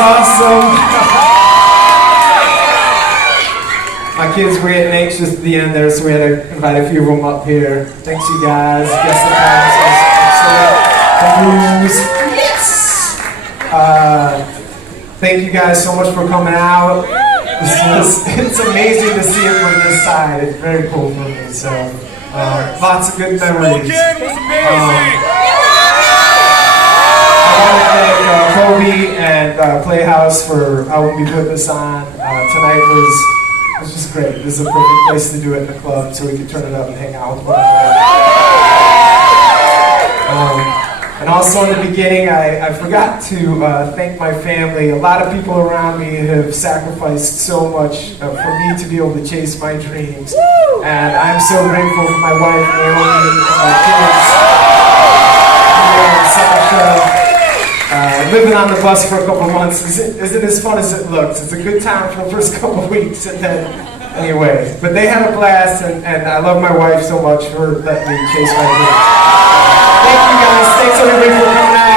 awesome. My kids were getting anxious at the end there, so we had to invite a few of them up here. Thanks, you guys. Guest appearances. Yes. Thank you guys so much for coming out. It's amazing to see it from this side. It's very cool for me. So lots of good memories. I want to thank Kobe and Playhouse for helping me put this on. Tonight was just great. This is a perfect place to do it in the club, so we can turn it up and hang out with one another. And also in the beginning, I forgot to thank my family. A lot of people around me have sacrificed so much for me to be able to chase my dreams. And I'm so grateful for my wife, Naomi, and my kids, Sasha. Living on the bus for a couple of months isn't as fun as it looks. It's a good time for the first couple of weeks, and then, anyway. But they had a blast, and I love my wife so much for letting me chase my dreams. Thank you guys. Thanks everybody for coming out.